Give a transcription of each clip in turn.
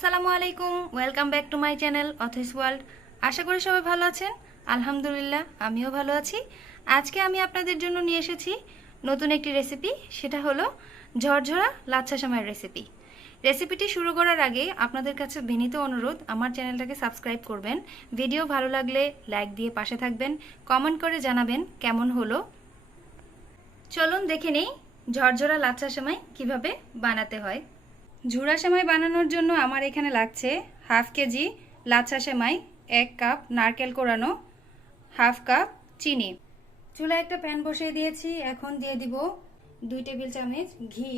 আসসালামু আলাইকুম, welcome back to my channel অথেস ওয়ার্ল্ড। আশা করি সবাই ভালো আছেন। আলহামদুলিল্লাহ, আমিও ভালো আছি। আজকে আমি আপনাদের জন্য নিয়ে এসেছি নতুন একটি রেসিপি, সেটা হলো ঝরঝরা লাচ্ছা সেমাইয়ের রেসিপি। রেসিপিটি শুরু করার আগে আপনাদের কাছে বিনীত অনুরোধ, আমার চ্যানেলটাকে সাবস্ক্রাইব করবেন। ভিডিও ভালো লাগলে লাইক দিয়ে পাশে থাকবেন, কমেন্ট করে জানাবেন কেমন হলো। চলুন দেখে নেই ঝরঝরা লাচ্ছা সেমাই কিভাবে বানাতে হয়। ঝুরা সেমাই বানানোর জন্য আমার এখানে লাগছে হাফ কেজি লাচ্ছা সেমাই, 1 কাপ নারকেল কোরানো, হাফ কাপ চিনি। চুলায় একটা প্যান বসিয়ে দিয়েছি। এখন দিয়ে দিব 2 টেবিল চামচ ঘি,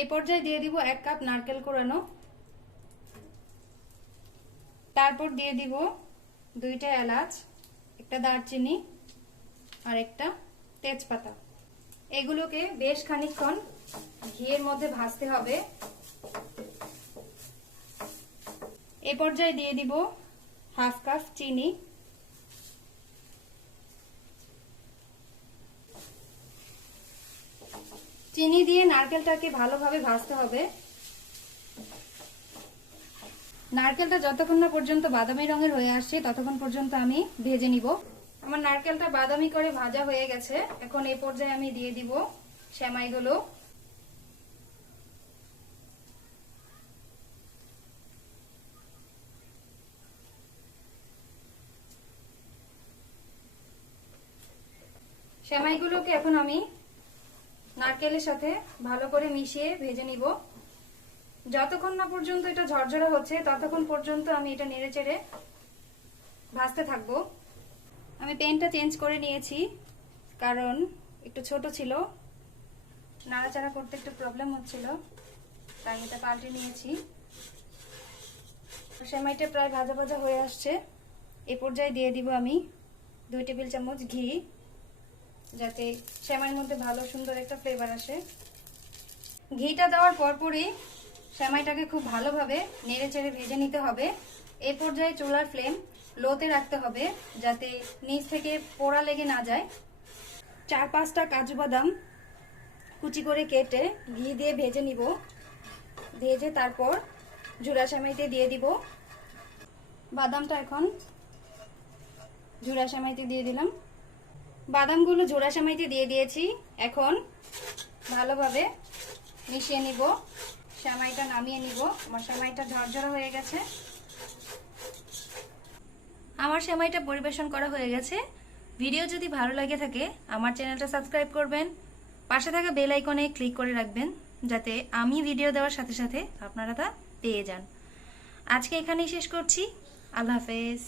এই পর্যায়ে দিয়ে দিব 1 কাপ নারকেল কোরানো। তারপর দিয়ে দিব 2টা এলাচ, একটা দারচিনি আর একটা তেজপাতা। এগুলোকে বেশ খানিকক্ষণ ঘিয়ের মধ্যে ভাজতে হবে। এ পর্যায়ে দিয়ে দিব হাফ কাপ চিনি, চিনি দিয়ে নারকেলটাকে ভালোভাবে ভাজতে হবে। নারকেলটা যতক্ষণ না পর্যন্ত বাদামি রঙের হয়ে আসছে ততক্ষণ পর্যন্ত আমি ভেজে নিব। আমার নারকেলটা বাদামি করে ভাজা হয়ে গেছে। এখন এই পর্যায়ে আমি দিয়ে দিব সেমাইগুলো। সেমাইগুলোকে এখন আমি নারকেলের সাথে ভালো করে মিশিয়ে ভেজে নিব। যতক্ষণ না পর্যন্ত এটা ঝরঝরা হচ্ছে ততক্ষণ পর্যন্ত আমি এটা নেড়েচেড়ে ভাজতে থাকবো। আমি প্যানটা চেঞ্জ করে নিয়েছি, কারণ একটু ছোট ছিল, নাড়াচাড়া করতে একটু প্রবলেম হচ্ছিল, তাই এটা পাল্টে নিয়েছি। সেমাইটা প্রায় ভাজা ভাজা হয়ে আসছে। এ পর্যায়ে দিয়ে দিব আমি 2 টেবিল চামচ ঘি, যাতে সেমাইয়ের মধ্যে ভালো সুন্দর একটা ফ্লেভার আসে। ঘিটা দেওয়ার পরপরই সেমাইটাকে খুব ভালোভাবে নেড়েচেড়ে ভেজে নিতে হবে। এই পর্যায়ে চুলার ফ্লেম লোতে রাখতে হবে, যাতে নিচ থেকে পোড়া লেগে না যায়। 4-5টা কাজু বাদাম কুচি করে কেটে ঘি দিয়ে ভেজে নিব। ভেজে তারপর ঝুরা সেমাইতে দিয়ে দিব। বাদামটা এখন ঝুরা সেমাইতে দিয়ে দিলাম। বাদামগুলো ঝুরা সেমাইতে দিয়ে দিয়েছি। এখন ভালোভাবে মিশিয়ে নিব। সেমাইটা নামিয়ে নিব। আমার সেমাইটা ঝরঝরা হয়ে গেছে। আমার সেমাইটা পরিবেশন করা হয়ে গেছে। ভিডিও যদি ভালো লাগে থাকে আমার চ্যানেলটা সাবস্ক্রাইব করবেন, পাশে থাকা বেল আইকনে ক্লিক করে রাখবেন, যাতে আমি ভিডিও দেওয়ার সাথে সাথে আপনারা তা পেয়ে যান। আজকে এখানেই শেষ করছি। আল্লাহ হাফেজ।